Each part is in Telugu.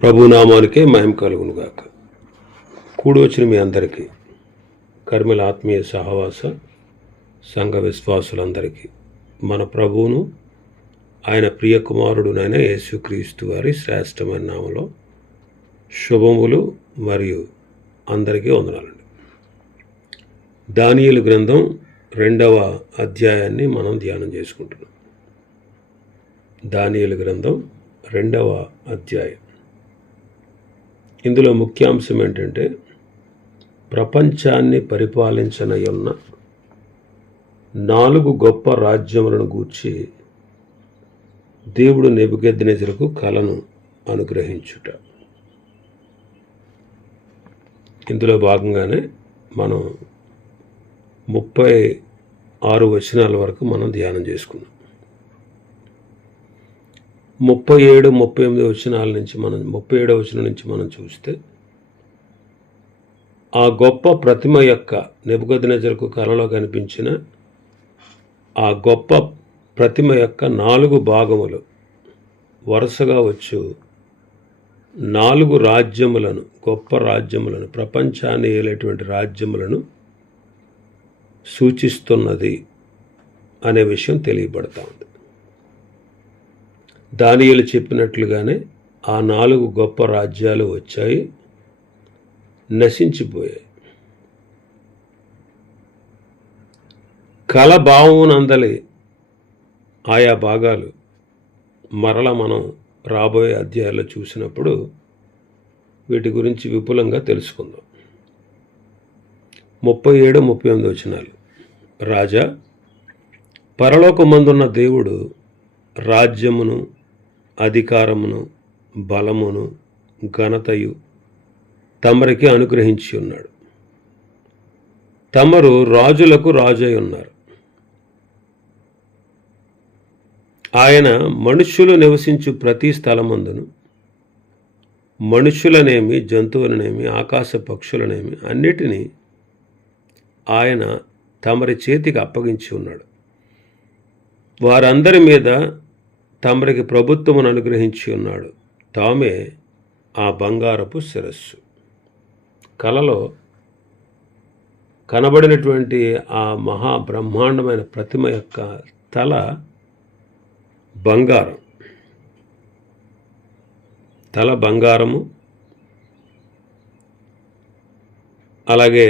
ప్రభునామానికే మహిమ కలుగునుగాక. కూడి వచ్చిన మీ అందరికీ, కర్మల ఆత్మీయ సహవాస సంఘ విశ్వాసులందరికీ మన ప్రభువును ఆయన ప్రియ కుమారుడునైన యేసుక్రీస్తు వారి శ్రేష్టమైన నామలో శుభములు మరియు అందరికీ వందనాలండి. దానియేలు గ్రంథం 2వ అధ్యాయాన్ని మనం ధ్యానం చేసుకుంటున్నాం. దానియేలు గ్రంథం 2వ అధ్యాయం. ఇందులో ముఖ్యాంశం ఏంటంటే, ప్రపంచాన్ని పరిపాలించనయున్న 4 గొప్ప రాజ్యములను గూర్చి దేవుడు నెబుకద్నెజరుకు కలను అనుగ్రహించుట. ఇందులో భాగంగానే మనం 36 వచనాల వరకు మనం ధ్యానం చేసుకున్నాం. 37, 38 వచనాల నుంచి 37వ వచనం నుంచి మనం చూస్తే, ఆ గొప్ప ప్రతిమ యొక్క నెబుకద్నెజరుకు కలలో కనిపించిన ఆ గొప్ప ప్రతిమ యొక్క 4 భాగములు వరుసగా వచ్చు 4 రాజ్యములను, గొప్ప రాజ్యములను, ప్రపంచాన్ని ఏలేటువంటి రాజ్యములను సూచిస్తున్నది అనే విషయం తెలియబడతా ఉంది. దానియేలు చెప్పినట్లుగానే ఆ 4 గొప్ప రాజ్యాలు వచ్చాయి, నశించిపోయాయి. కల భావమునందలి ఆయా భాగాలు మరల మనం రాబోయే అధ్యాయాల్లో చూసినప్పుడు వీటి గురించి విపులంగా తెలుసుకుందాం. 37, 38 వచనాలు. రాజా, పరలోకమందున్న దేవుడు రాజ్యమును, అధికారమును, బలమును, ఘనతయు తమరికి అనుగ్రహించి ఉన్నాడు. తమరు రాజులకు రాజై ఉన్నారు. ఆయన మనుష్యులు నివసించు ప్రతి స్థలమందును మనుష్యులనేమి, జంతువులనేమి, ఆకాశ పక్షులనేమి అన్నిటినీ ఆయన తమరి చేతికి అప్పగించి ఉన్నాడు. వారందరి మీద తమరికి ప్రభుత్వమును అనుగ్రహించి ఉన్నాడు. తామే ఆ బంగారపు శిరస్సు. కలలో కనబడినటువంటి ఆ మహాబ్రహ్మాండమైన ప్రతిమ యొక్క తల బంగారం. తల బంగారము, అలాగే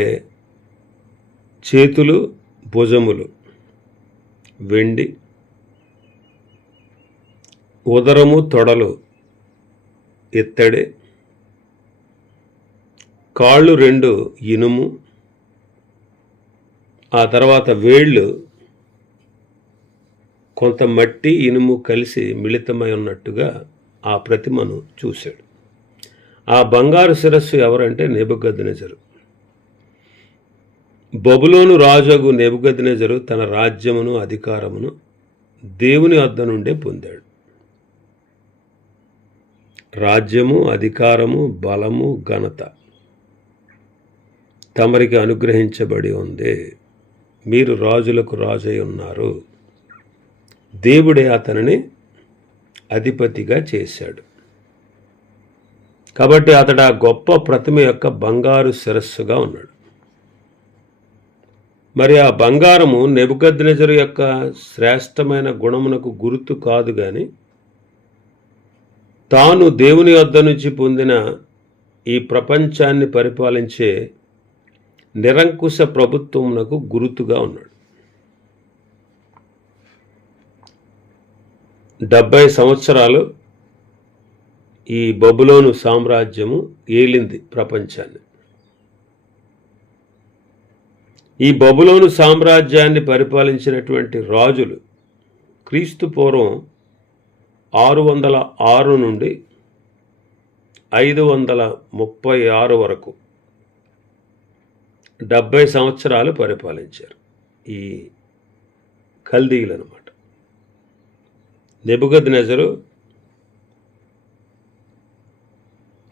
చేతులు, భుజములు వెండి, ఉదరము, తొడలు ఇత్తడి, కాళ్ళు 2 ఇనుము, ఆ తర్వాత వేళ్ళు కొంత మట్టి, ఇనుము కలిసి మిళితమై ఉన్నట్టుగా ఆ ప్రతిమను చూశాడు. ఆ బంగారు శిరస్సు ఎవరంటే నెబుకద్నెజరు. బబులోను రాజగు నెబుకద్నెజరు తన రాజ్యమును, అధికారమును దేవుని వద్ద నుండే పొందాడు. రాజ్యము, అధికారము, బలము, ఘనత తమరికి అనుగ్రహించబడి ఉంది. మీరు రాజులకు రాజై ఉన్నారు. దేవుడే అతనిని అధిపతిగా చేశాడు. కాబట్టి అతడు ఆ గొప్ప ప్రతిమ యొక్క బంగారు శిరస్సుగా ఉన్నాడు. మరి ఆ బంగారము నెబుకద్నెజరు యొక్క శ్రేష్టమైన గుణమునకు గుర్తు కాదు, కానీ తాను దేవుని వద్ద నుంచి పొందిన ఈ ప్రపంచాన్ని పరిపాలించే నిరంకుశ ప్రభుత్వమునకు గుర్తుగా ఉన్నాడు. 70 సంవత్సరాలు ఈ బబులోను సామ్రాజ్యము ఏలింది ప్రపంచాన్ని. ఈ బబులోను సామ్రాజ్యాన్ని పరిపాలించినటువంటి రాజులు క్రీస్తు పూర్వం 606 నుండి 536 వరకు 70 సంవత్సరాలు పరిపాలించారు ఈ కల్దీయులు అన్నమాట. నెబుకద్నెజరు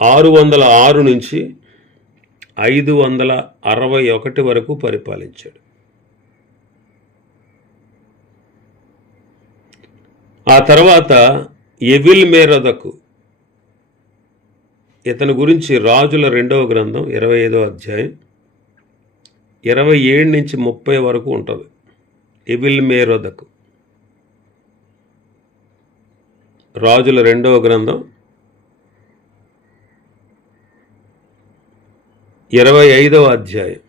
606 నుంచి 561 వరకు పరిపాలించాడు. ఆ తర్వాత ఎవిల్ మేరొదకు ఇతని గురించి రాజుల 2వ గ్రంథం 25వ అధ్యాయం 27 నుంచి 30 వరకు ఉంటుంది. ఎవిల్మెరోదకు. రాజుల 2వ గ్రంథం 25వ అధ్యాయం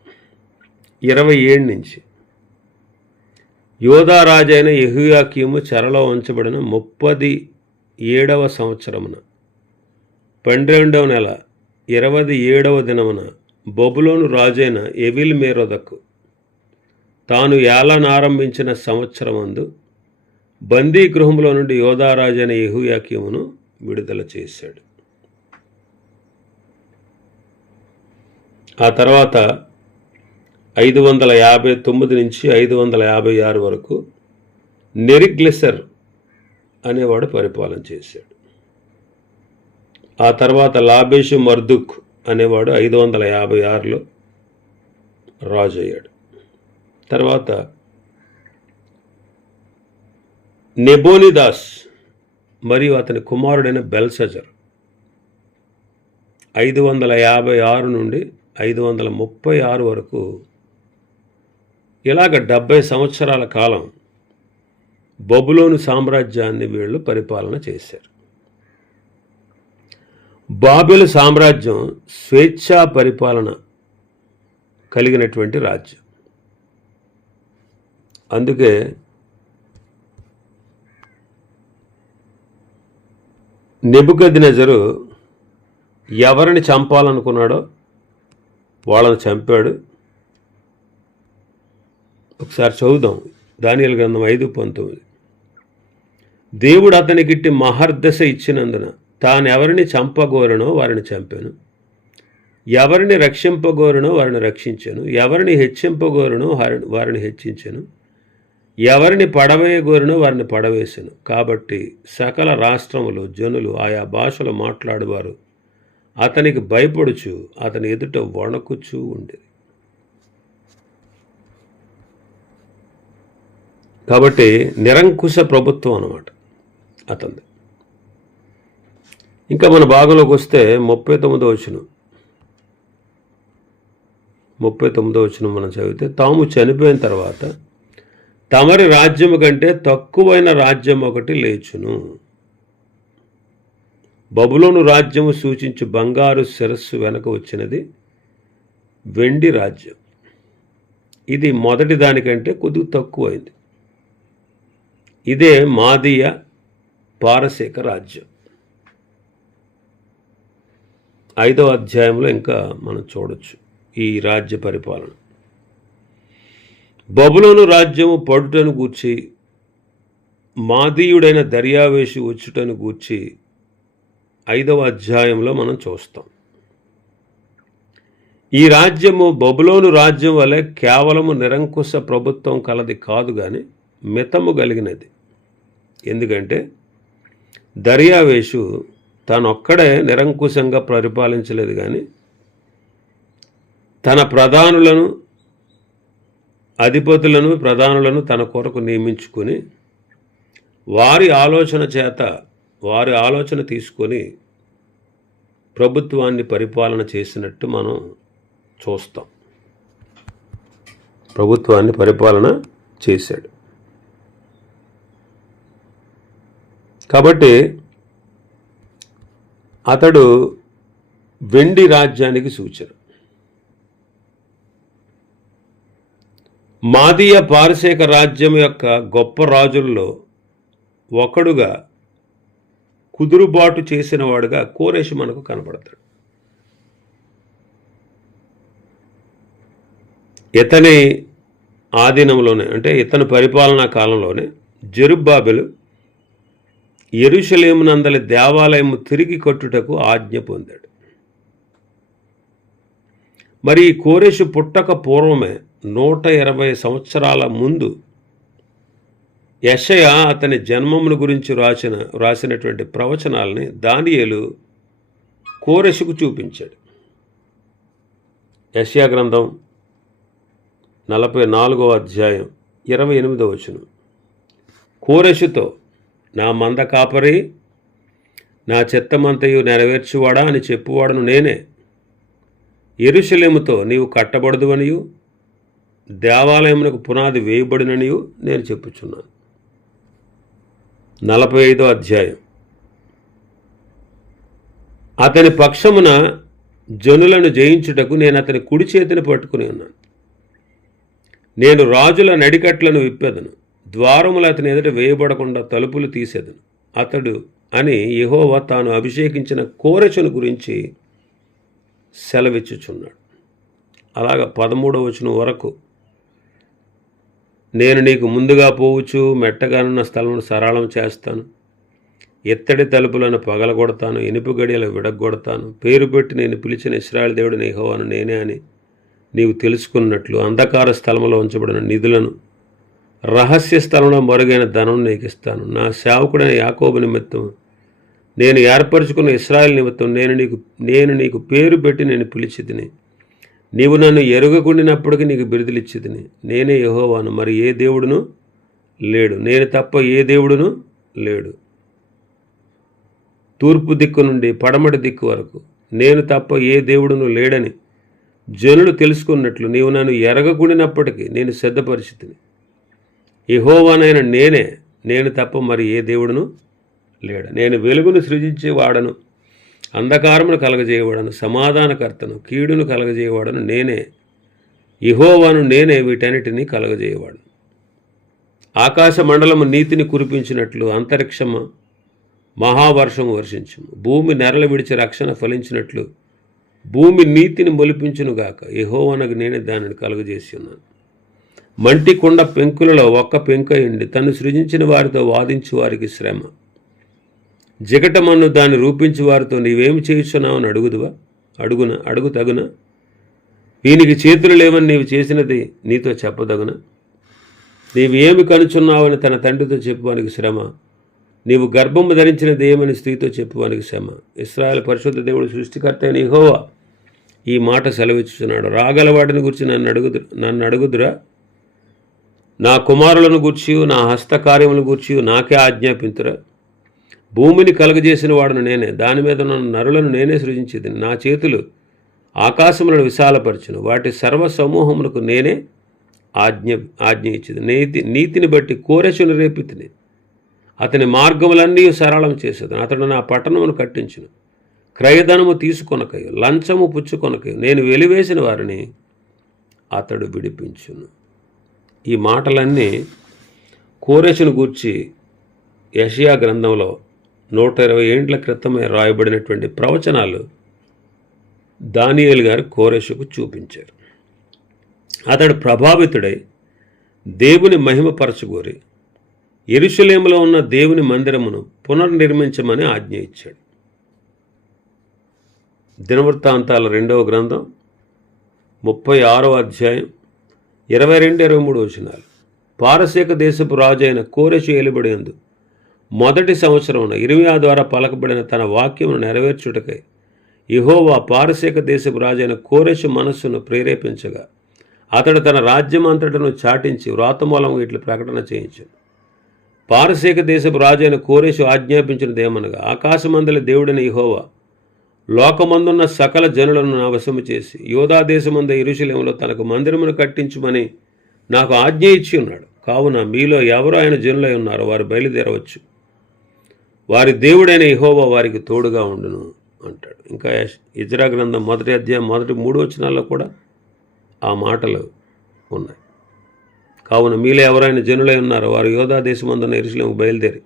27 నుంచి. యోధా రాజైన యెహోయాకీము చెరలో ఉంచబడిన 37వ సంవత్సరమున 12వ నెల 27వ దినమున బబులోను రాజైన ఎవిల్మెరోదకు తాను ఏలనారంభించిన సంవత్సరమందు బందీ గృహంలో నుండి యోధా రాజైన యెహోయాకీమును విడుదల చేశాడు. ఆ తర్వాత 559 నుంచి 556 వరకు నెరిగ్లెసర్ అనేవాడు పరిపాలన చేశాడు. ఆ తర్వాత లాబేషు మర్దుక్ అనేవాడు 556లో రాజు అయ్యాడు. తర్వాత నెబోనిదాస్ మరియు అతని కుమారుడైన బెల్షజర్ 556 నుండి 536 వరకు, ఇలాగ 70 సంవత్సరాల కాలం బబులోను సామ్రాజ్యాన్ని వీళ్ళు పరిపాలన చేశారు. బాబెలు సామ్రాజ్యం స్వేచ్ఛా పరిపాలన కలిగినటువంటి రాజ్యం. అందుకే నెబుకద్నెజరు ఎవరిని చంపాలనుకున్నాడో వాళ్ళని చంపాడు. ఒకసారి చదువుదాం. దానియేలు గ్రంథం 5:19. దేవుడు అతనికిట్టి మహర్దశ ఇచ్చినందున తానెవరిని చంపగోరనో వారిని చంపాను, ఎవరిని రక్షింపగోరనో వారిని రక్షించాను, ఎవరిని హెచ్చింపగోరనో వారిని హెచ్చించాను, ఎవరిని పడవేయగోరనో వారిని పడవేశాను. కాబట్టి సకల రాష్ట్రములు, జనులు, ఆయా భాషలు మాట్లాడేవారు అతనికి భయపడుచు అతని ఎదుట వణకుచూ ఉండేది. కాబట్టి నిరంకుశ ప్రభుత్వం అన్నమాట అతనిది. ఇంకా మన భాగంలోకి వస్తే 39వ వచనం మనం చదివితే, తాము చనిపోయిన తర్వాత తమరి రాజ్యము కంటే తక్కువైన రాజ్యం ఒకటి లేచును. బబులోను రాజ్యము సూచించు బంగారు శిరస్సు వెనక వచ్చినది వెండి రాజ్యం. ఇది మొదటి దానికంటే కొద్దిగా తక్కువైంది. ఇదే మాదీయ పారసీక రాజ్యం. 5వ అధ్యాయంలో ఇంకా మనం చూడొచ్చు ఈ రాజ్య పరిపాలన. బబులోను రాజ్యము పడుటను గూర్చి, మాదీయుడైన దర్యావేషు వచ్చుటను గూర్చి 5వ అధ్యాయంలో మనం చూస్తాం. ఈ రాజ్యము బబులోను రాజ్యం వలె కేవలము నిరంకుశ ప్రభుత్వం కలది కాదు, కానీ మితము కలిగినది. ఎందుకంటే దర్యావేషు తానొక్కడే నిరంకుశంగా పరిపాలించలేదు, కానీ తన ప్రధానులను, అధిపతులను, ప్రధానులను తన కొరకు నియమించుకొని వారి ఆలోచన తీసుకొని ప్రభుత్వాన్ని పరిపాలన చేసినట్టు మనం చూస్తాం. ప్రభుత్వాన్ని పరిపాలన చేశాడు. కాబట్టి అతడు వెండి రాజ్యానికి సూచన. మాదీయ పారసీక రాజ్యం యొక్క గొప్ప రాజుల్లో ఒకడుగా, కుదురుబాటు చేసిన వాడుగా కోరెషు మనకు కనబడతాడు. ఇతని ఆధీనంలోనే, అంటే ఇతని పరిపాలనా కాలంలోనే జెరుబ్బాబెలు యెరూషలేమునందలి దేవాలయము తిరిగి కట్టుటకు ఆజ్ఞ పొందాడు. మరి ఈ కోరెషు పుట్టక పూర్వమే 120 సంవత్సరాల ముందు యెషయా అతని జన్మమును గురించి రాసినటువంటి ప్రవచనాలని దానియేలు కోరెషుకు చూపించాడు. యెషయా గ్రంథం 44వ అధ్యాయం 28వ వచనం. కోరెషుతో, నా మంద కాపరి, నా చిత్తమంతయు నెరవేర్చువాడా అని చెప్పువాడను నేనే. యెరూషలేముతో నీవు కట్టబడదువనియు దేవాలయమునకు పునాది వేయబడిననియు నేను చెప్పుచున్నాను. 45వ అధ్యాయం. అతని పక్షమున జనులను జయించుటకు నేను అతని కుడి చేతిని పట్టుకుని ఉన్నాను. నేను రాజుల నడికట్లను విప్పెదను, ద్వారములు అతని ఎదుట వేయబడకుండా తలుపులు తీసేదను. అతడు అని యెహోవా తాను అభిషేకించిన కోరెషును గురించి సెలవిచ్చుచున్నాడు. అలాగా 13వ వచనం వరకు, నేను నీకు ముందుగా పోవచ్చు, మెట్టగానున్న స్థలమును సరళం చేస్తాను, ఎత్తడి తలుపులను పగలగొడతాను, ఇనుపు గడియలు విడగొడతాను, పేరు పెట్టి నేను పిలిచిన ఇశ్రాయేలు దేవుడిని యెహోవాను నేనే అని నీవు తెలుసుకున్నట్లు అంధకార స్థలంలో ఉంచబడిన నిధులను, రహస్య స్థలంలో మరుగైన ధనం నీకు ఇస్తాను. నా సేవకుడైన యాకోబు నిమిత్తం, నేను ఏర్పరచుకున్న ఇశ్రాయేలు నిమిత్తం నేను నీకు పేరు పెట్టి నేను పిలిచితిని. నీవు నన్ను ఎరుగకుండినప్పటికీ నీకు బిరుదులిచ్చితిని. నేనే యెహోవాను, మరి ఏ దేవుడును లేడు, నేను తప్ప ఏ దేవుడును లేడు. తూర్పు దిక్కు నుండి పడమటి దిక్కు వరకు నేను తప్ప ఏ దేవుడును లేడని జనులు తెలుసుకున్నట్లు నీవు నన్ను ఎరగకుండినప్పటికీ నేను సిద్ధపరిచితిని. యెహోవానైన నేనే, నేను తప్ప మరి ఏ దేవుడును లేడు. నేను వెలుగును సృజించేవాడను, అంధకారమును కలగజేయవాడను, సమాధానకర్తను, కీడును కలగజేయవాడను నేనే. యెహోవాను నేనే వీటన్నిటినీ కలగజేయవాడను. ఆకాశ మండలము నీతిని కురిపించినట్లు అంతరిక్షము మహావర్షము వర్షించుము. భూమి నెరలు విడిచి రక్షణ ఫలించినట్లు భూమి నీతిని మొలిపించునుగాక. యెహోవానకు నేనే దానిని కలుగజేసి ఉన్నాను. మంటి కొండ పెంకులలో ఒక్క పెంక ఎండి తను సృజించిన వారితో వాదించి వారికి శ్రమ. జిగటమన్ను దాన్ని రూపించి వారితో నీవేమి చేయుచున్నావని అడుగు తగున. వీనికి చేతులు లేవని నీవు చేసినది నీతో చెప్పదగున. నీవు ఏమి కనుచున్నావని తన తండ్రితో చెప్పువానికి శ్రమ. నీవు గర్భము ధరించినది ఏమని స్త్రీతో చెప్పువానికి శ్రమ. ఇశ్రాయేలు పరిశుద్ధ దేవుడు సృష్టికర్త అయిన యెహోవా ఈ మాట సెలవిచ్చుచున్నాడు. రాగలవాటిని గురించి నన్ను అడుగుదురా? నా కుమారులను గూర్చి నా హస్తకార్యములను గూర్చి నాకే ఆజ్ఞాపింతురా? భూమిని కలుగజేసిన వాడును నేనే, దాని మీద ఉన్న నరులను నేనే సృజించేది. నా చేతులు ఆకాశములను విశాలపరచును, వాటి సర్వ సమూహమునకు నేనే ఆజ్ఞ ఇచ్చేది. నీతిని బట్టి కోరెషును రేపితిని, అతని మార్గములన్నీ సరళం చేసేది. అతడు నా పట్టణమును కట్టించును, క్రయధనము తీసుకొనకయు లంచము పుచ్చుకొనకయు నేను వెలివేసిన వారిని అతడు విడిపించును. ఈ మాటలన్నీ కోరెషును గూర్చి యెషయా గ్రంథంలో 120 ఏండ్ల క్రితమే రాయబడినటువంటి ప్రవచనాలు దానియేలు గారు కోరెషుకు చూపించారు. అతడు ప్రభావితుడై దేవుని మహిమపరచుకోరి యెరూషలేములో ఉన్న దేవుని మందిరమును పునర్నిర్మించమని ఆజ్ఞ ఇచ్చాడు. దినవృత్తాంతాల 2వ గ్రంథం 36వ అధ్యాయం 22-23 వచనాలు. పారసీక దేశపు రాజు అయిన కోరెషు ఏలుబడియందు మొదటి సంవత్సరమున ఇర్మీయా ద్వారా పలకబడిన తన వాక్యమును నెరవేర్చుటకై యెహోవా పారసీక దేశపు రాజైన కోరెషు మనస్సును ప్రేరేపించగా అతడు తన రాజ్యమంతటను చాటించి వ్రాతమూలము ఇట్లు ప్రకటన చేయించాడు. పారసీక దేశపు రాజైన కోరెషు ఆజ్ఞాపించినదేమనగా, ఆకాశమందలి దేవుడైన యెహోవా లోకమందున్న సకల జనులను నా వశము చేసి యూదా దేశమందు యెరూషలేములో తనకు మందిరమును కట్టించుమని నాకు ఆజ్ఞ ఇచ్చి ఉన్నాడు. కావున మీలో ఎవరు ఆయన జనులై ఉన్నారో వారు బయలుదేరవచ్చు, వారి దేవుడైన యెహోవా వారికి తోడుగా ఉండును అంటాడు. ఇంకా ఇజ్రా గ్రంథం 1వ అధ్యాయం 3 వచనాల్లో కూడా ఆ మాటలు ఉన్నాయి. కావున మీలో ఎవరైనా జనులై ఉన్నారో వారు యూదా దేశమందున్న యెరూషలేముకు బయలుదేరి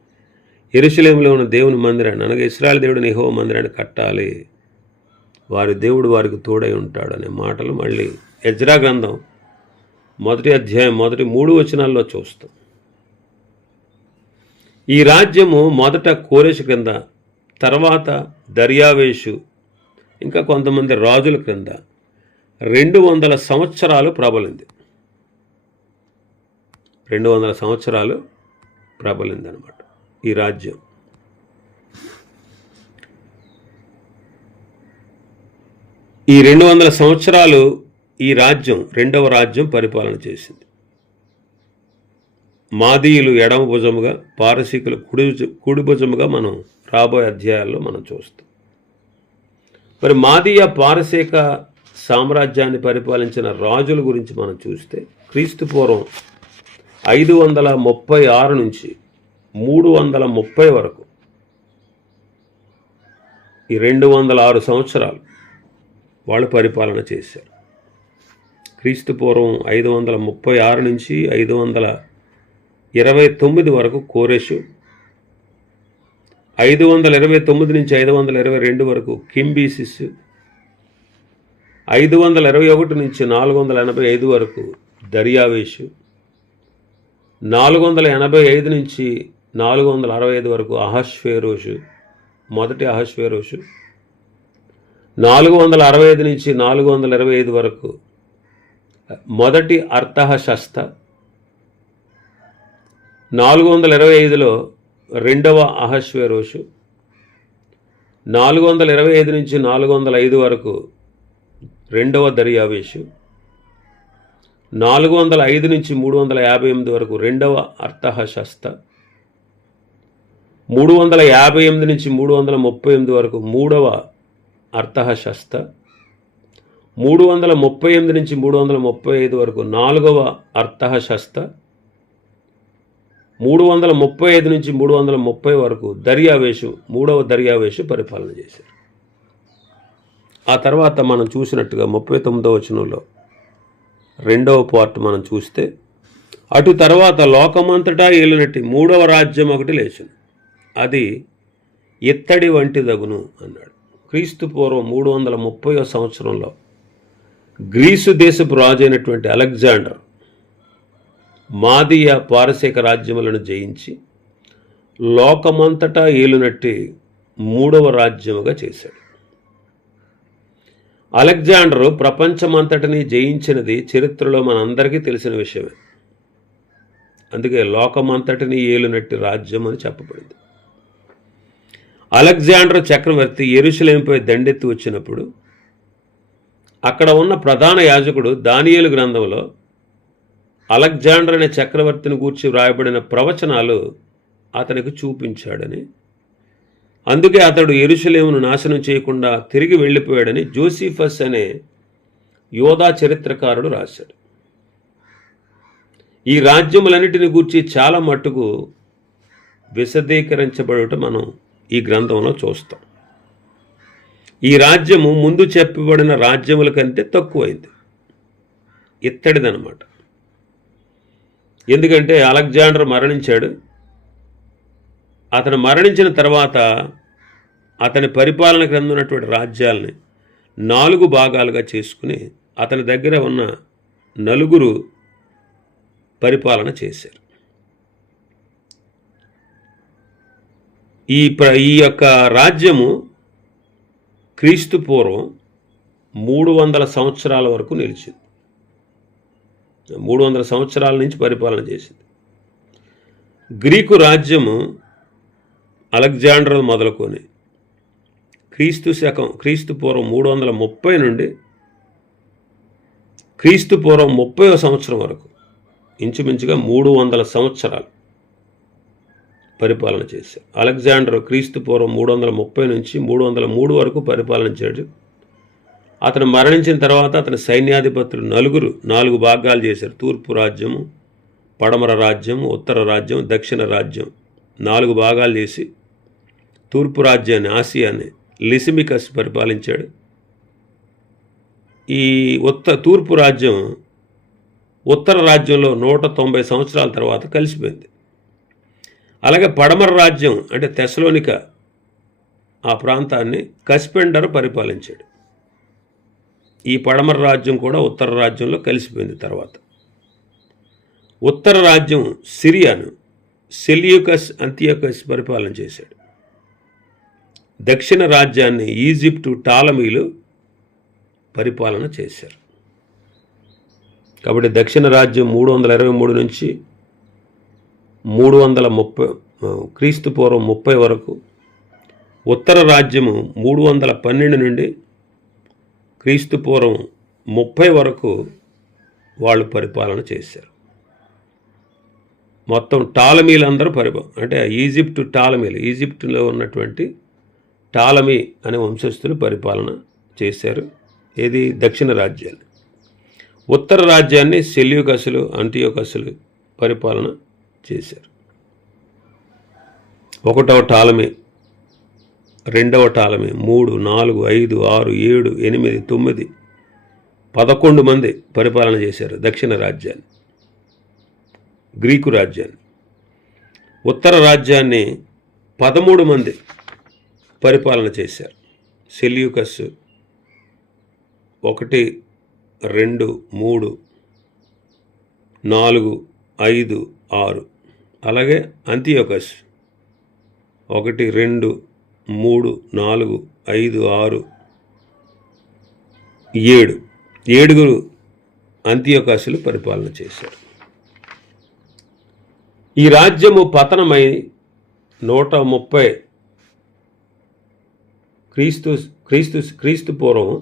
యెరూషలేములో ఉన్న దేవుని మందిరాన్ని అనగా ఇశ్రాయేలు దేవుడిని యెహోవా మందిరాన్ని కట్టాలి, వారి దేవుడు వారికి తోడై ఉంటాడు అనే మాటలు మళ్ళీ ఎజ్రా గ్రంథం 1వ అధ్యాయం 3 వచనాల్లో చూస్తాం. ఈ రాజ్యము మొదట కోరెషు క్రింద, తర్వాత దర్యావేషు ఇంకా కొంతమంది రాజుల క్రింద 200 సంవత్సరాలు ప్రబలింది. 200 సంవత్సరాలు ప్రబలింది అన్నమాట ఈ రాజ్యం. ఈ 200 సంవత్సరాలు ఈ రాజ్యం, 2వ రాజ్యం పరిపాలన చేసింది. మాదీయులు ఎడమ భుజముగా, పారసీకులు కుడి భుజముగా మనం రాబోయే అధ్యాయాల్లో మనం చూస్తాం. మరి మాదీయ పారసీక సామ్రాజ్యాన్ని పరిపాలించిన రాజుల గురించి మనం చూస్తే క్రీస్తు పూర్వం 536 నుంచి 330 వరకు ఈ 206 సంవత్సరాలు వాళ్ళు పరిపాలన చేశారు. క్రీస్తు పూర్వం 536 నుంచి 529 వరకు కోరెషు, 529 నుంచి 522 వరకు కింబీసిస్, 521 నుంచి 485 వరకు దర్యావేషు, 485 నుంచి 465 వరకు అహష్వేరోషు, మొదటి అహష్వేరోషు, 465 నుంచి 425 వరకు మొదటి అర్తహషస్త, 425లో రెండవ అహష్వేరోషు, 425 నుంచి 405 వరకు రెండవ దర్యావేషు, 405 నుంచి 358 వరకు రెండవ అర్తహషస్త, 358 నుంచి 338 వరకు మూడవ అర్తహషస్త, 338 నుంచి 335 వరకు నాలుగవ అర్తహషస్త, 335 నుంచి 330 వరకు దర్యావేషు, మూడవ దర్యావేషు పరిపాలన చేశారు. ఆ తర్వాత మనం చూసినట్టుగా 39వ వచనంలో రెండవ పార్ట్ మనం చూస్తే, అటు తర్వాత లోకమంతటా ఏలినట్టి మూడవ రాజ్యం ఒకటి లేచును, అది ఇత్తడి వంటిదగును అన్నాడు. క్రీస్తు పూర్వం 330వ సంవత్సరంలో గ్రీసు దేశపు రాజు అయినటువంటి అలెగ్జాండర్ మాదీయ పారసీక రాజ్యములను జయించి లోకమంతటా ఏలునట్టి మూడవ రాజ్యముగా చేశాడు. అలెగ్జాండరు ప్రపంచమంతటిని జయించినది చరిత్రలో మనందరికీ తెలిసిన విషయమే. అందుకే లోకమంతటిని ఏలునట్టి రాజ్యం అని చెప్పబడింది. అలెగ్జాండర్ చక్రవర్తి యెరూషలేముపై దండెత్తి వచ్చినప్పుడు అక్కడ ఉన్న ప్రధాన యాజకుడు దానియేలు గ్రంథంలో అలెగ్జాండర్ అనే చక్రవర్తిని గూర్చి వ్రాయబడిన ప్రవచనాలు అతనికి చూపించాడని, అందుకే అతడు యెరూషలేమును నాశనం చేయకుండా తిరిగి వెళ్ళిపోయాడని జోసిఫస్ అనే యోధా చరిత్రకారుడు రాశాడు. ఈ రాజ్యములన్నిటిని గూర్చి చాలా మట్టుకు విశదీకరించబడుట మనం ఈ గ్రంథంలో చూస్తాం. ఈ రాజ్యము ముందు చెప్పబడిన రాజ్యముల కంటే తక్కువైంది, ఇత్తడిదనమాట. ఎందుకంటే అలెగ్జాండర్ మరణించాడు. అతను మరణించిన తర్వాత అతని పరిపాలన క్రింద ఉన్నటువంటి రాజ్యాలని 4 భాగాలుగా చేసుకుని అతని దగ్గర ఉన్న 4 పరిపాలన చేశారు. ఈ యొక్క రాజ్యము క్రీస్తు పూర్వం 300 సంవత్సరాల వరకు నిలిచింది. 300 సంవత్సరాల నుంచి పరిపాలన చేసింది. గ్రీకు రాజ్యము అలెగ్జాండర్ మొదలుకొని క్రీస్తు పూర్వం 330 నుండి క్రీస్తు పూర్వం 30వ సంవత్సరం వరకు ఇంచుమించుగా 300 సంవత్సరాలు పరిపాలన చేశారు. అలెగ్జాండర్ క్రీస్తు పూర్వం 330 నుంచి 303 వరకు పరిపాలించాడు. అతను మరణించిన తర్వాత అతని సైన్యాధిపతులు 4 భాగాలు చేశారు. తూర్పు రాజ్యము, పడమర రాజ్యం, ఉత్తర రాజ్యం, దక్షిణ రాజ్యం 4 భాగాలు చేసి తూర్పు రాజ్యాన్ని, ఆసియాని లిసిమికస్ పరిపాలించాడు. ఈ తూర్పు రాజ్యం ఉత్తర రాజ్యంలో 190 సంవత్సరాల తర్వాత కలిసిపోయింది. అలాగే పడమర రాజ్యం అంటే తెసలోనిక ఆ ప్రాంతాన్ని కస్పెండర్ పరిపాలించాడు. ఈ పడమర రాజ్యం కూడా ఉత్తర రాజ్యంలో కలిసిపోయింది. తర్వాత ఉత్తర రాజ్యం సిరియాను సెల్యూకస్ అంతియోకస్ పరిపాలన చేశాడు. దక్షిణ రాజ్యాన్ని ఈజిప్టు టాలమీలు పరిపాలన చేశారు. కాబట్టి దక్షిణ రాజ్యం 323 నుంచి 330 క్రీస్తు పూర్వం 30 వరకు, ఉత్తర రాజ్యము 312 నుండి క్రీస్తు పూర్వం 30 వరకు వాళ్ళు పరిపాలన చేశారు. మొత్తం టాలమీలందరూ అంటే ఈజిప్టులో ఉన్నటువంటి టాలమీ అనే వంశస్థులు పరిపాలన చేశారు. ఏది? దక్షిణ రాజ్యాన్ని. ఉత్తర రాజ్యాన్ని సెల్యూకసులు, అంటియోకసులు పరిపాలన చేశారు. 1వ టాలమీ, 2వ టాలమీ, 3, 4, 5, 6, 7, 8, 9, 11 మంది పరిపాలన చేశారు దక్షిణ రాజ్యాన్ని, గ్రీకు రాజ్యాన్ని. ఉత్తర రాజ్యాన్ని 13 మంది పరిపాలన చేశారు. సెల్యూకస్ 1, 2, 3, 4, 5, 6, అలాగే అంతియోకస్ 1, 2, 3, 4, 5, 6, 7, 7 అంతియోకసులు పరిపాలన చేశారు. ఈ రాజ్యము పతనమై 130 క్రీస్తు పూర్వం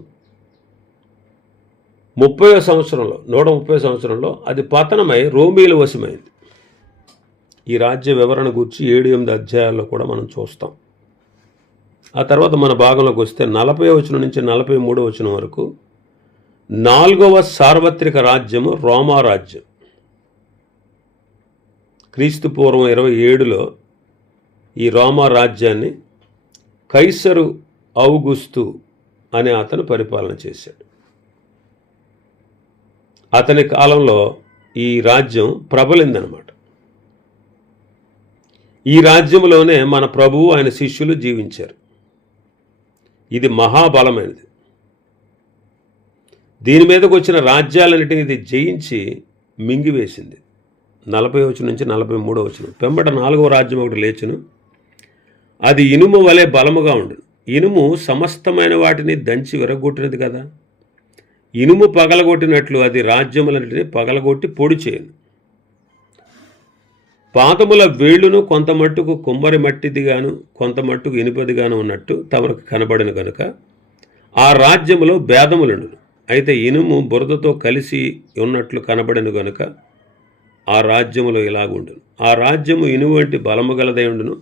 130వ సంవత్సరంలో అది పతనమై రోమీల వశమైంది. ఈ రాజ్య వివరణ గురించి 7-8 అధ్యాయాల్లో కూడా మనం చూస్తాం. ఆ తర్వాత మన భాగంలోకి వస్తే 40వ వచనం నుంచి 43వ వచనం వరకు 4వ సార్వత్రిక రాజ్యము రోమా రాజ్యం. క్రీస్తు పూర్వం 27లో ఈ రోమా రాజ్యాన్ని కైసరు ఔగుస్తు అనే అతను పరిపాలన చేశాడు. అతని కాలంలో ఈ రాజ్యం ప్రబలిందనమాట. ఈ రాజ్యంలోనే మన ప్రభువు ఆయన శిష్యులు జీవించారు. ఇది మహాబలమైనది. దీని మీదకు వచ్చిన రాజ్యాలన్నిటిని ఇది జయించి మింగివేసింది. 40వ వచనం నుంచి 43వ వచనం. పెంబట 4వ రాజ్యం ఒకటి లేచును, అది ఇనుము వలె బలముగా ఉండును. ఇనుము సమస్తమైన వాటిని దంచి విరగొట్టినది కదా. ఇనుము పగలగొట్టినట్లు అది రాజ్యములన్నిటిని పగలగొట్టి పొడి చేయను. పాదముల వేళ్లును కొంత మట్టుకు కుమ్మరి మట్టిదిగాను కొంత మట్టుకు ఇనుపదిగాను ఉన్నట్టు తమకు కనబడిన కనుక ఆ రాజ్యములో భేదములుండును. అయితే ఇనుము బురదతో కలిసి ఉన్నట్లు కనబడిన గనుక ఆ రాజ్యములో ఇలాగుండును. ఆ రాజ్యము ఇనుము వంటి బలము గలదై ఉండును.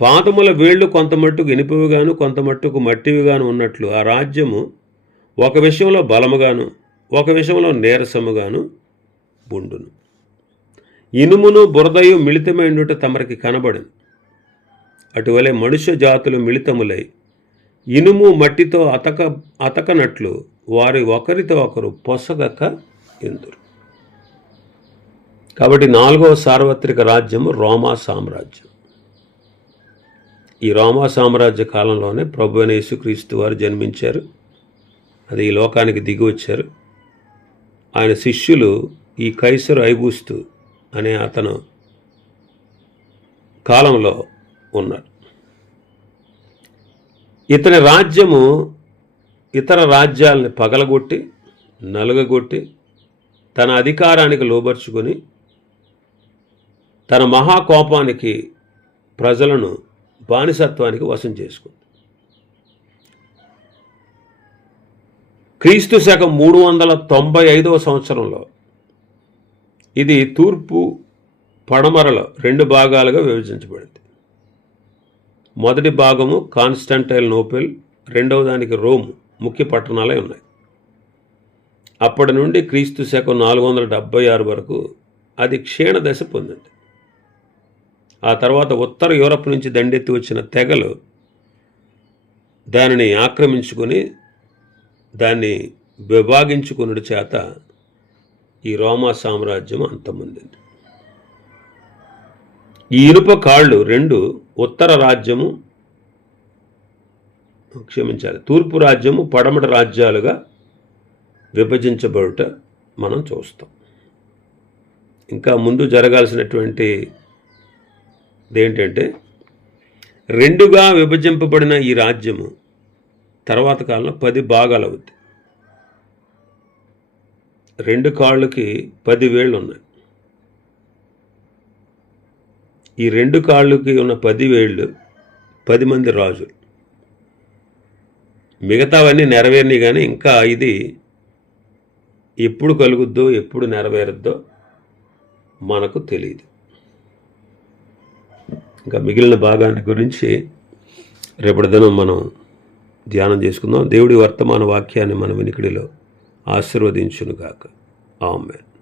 పాదముల వేళ్లు కొంత మట్టుకు ఇనుపవిగాను కొంత మట్టుకు మట్టివిగాను ఉన్నట్లు ఆ రాజ్యము ఒక విషయంలో బలముగాను ఒక విషయంలో నీరసముగాను ఉండును. ఇనుమును బురదయు మిళితమైనట తమరికి కనబడును. అటువలే మనుష్య జాతులు మిళితములై ఇనుము మట్టితో అతకనట్లు వారి ఒకరితో ఒకరు పొసగక ఎందురు. కాబట్టి 4వ సార్వత్రిక రాజ్యము రోమా సామ్రాజ్యం. ఈ రోమా సామ్రాజ్య కాలంలోనే ప్రభువైన యేసుక్రీస్తు వారు జన్మించారు. అది ఈ లోకానికి దిగి వచ్చారు. ఆయన శిష్యులు ఈ కైసరు ఐగుస్తు అనే అతను కాలంలో ఉన్నారు. ఇతని రాజ్యము ఇతర రాజ్యాలని పగలగొట్టి నలుగగొట్టి తన అధికారానికి లోబర్చుకొని తన మహాకోపానికి ప్రజలను బానిసత్వానికి వశం చేసుకుంది. క్రీస్తు శకం 395వ సంవత్సరంలో ఇది తూర్పు పడమరలో 2 భాగాలుగా విభజించబడింది. మొదటి భాగము కాన్స్టాంటినోపుల్, రెండవ దానికి రోమ్ ముఖ్య పట్టణాలే ఉన్నాయి. అప్పటి నుండి క్రీస్తు శకం 476 వరకు అది క్షీణదశ పొందింది. ఆ తర్వాత ఉత్తర యూరప్ నుంచి దండెత్తి వచ్చిన తెగలు దానిని ఆక్రమించుకొని దాన్ని విభాగించుకునుడి చేత ఈ రోమా సామ్రాజ్యం అంతమొందింది. ఈ ఇనుప కాళ్ళు 2 ఉత్తర రాజ్యము తూర్పు రాజ్యము పడమటి రాజ్యాలుగా విభజించబడుట మనం చూస్తాం. ఇంకా ముందు జరగాల్సినటువంటి ఏంటంటే 2గా విభజింపబడిన ఈ రాజ్యము తర్వాత కాలంలో 10 భాగాలు అవుద్ది. 2 కాళ్ళకి 10 వేళ్ళు ఉన్నాయి. ఈ 2 కాళ్ళకి ఉన్న 10 వేళ్ళు 10 మంది రాజులు. మిగతావన్నీ నెరవేరినాయి, కానీ ఇంకా ఇది ఎప్పుడు కలుగుద్దో ఎప్పుడు నెరవేరుద్దో మనకు తెలియదు. ఇంకా మిగిలిన భాగాన్ని గురించి రేపటి దినం మనం ధ్యానం చేసుకుందాం. దేవుడి వర్తమాన వాక్యాన్ని మన వినికిడిలో ఆశీర్వదించునుగాక. ఆమేన్.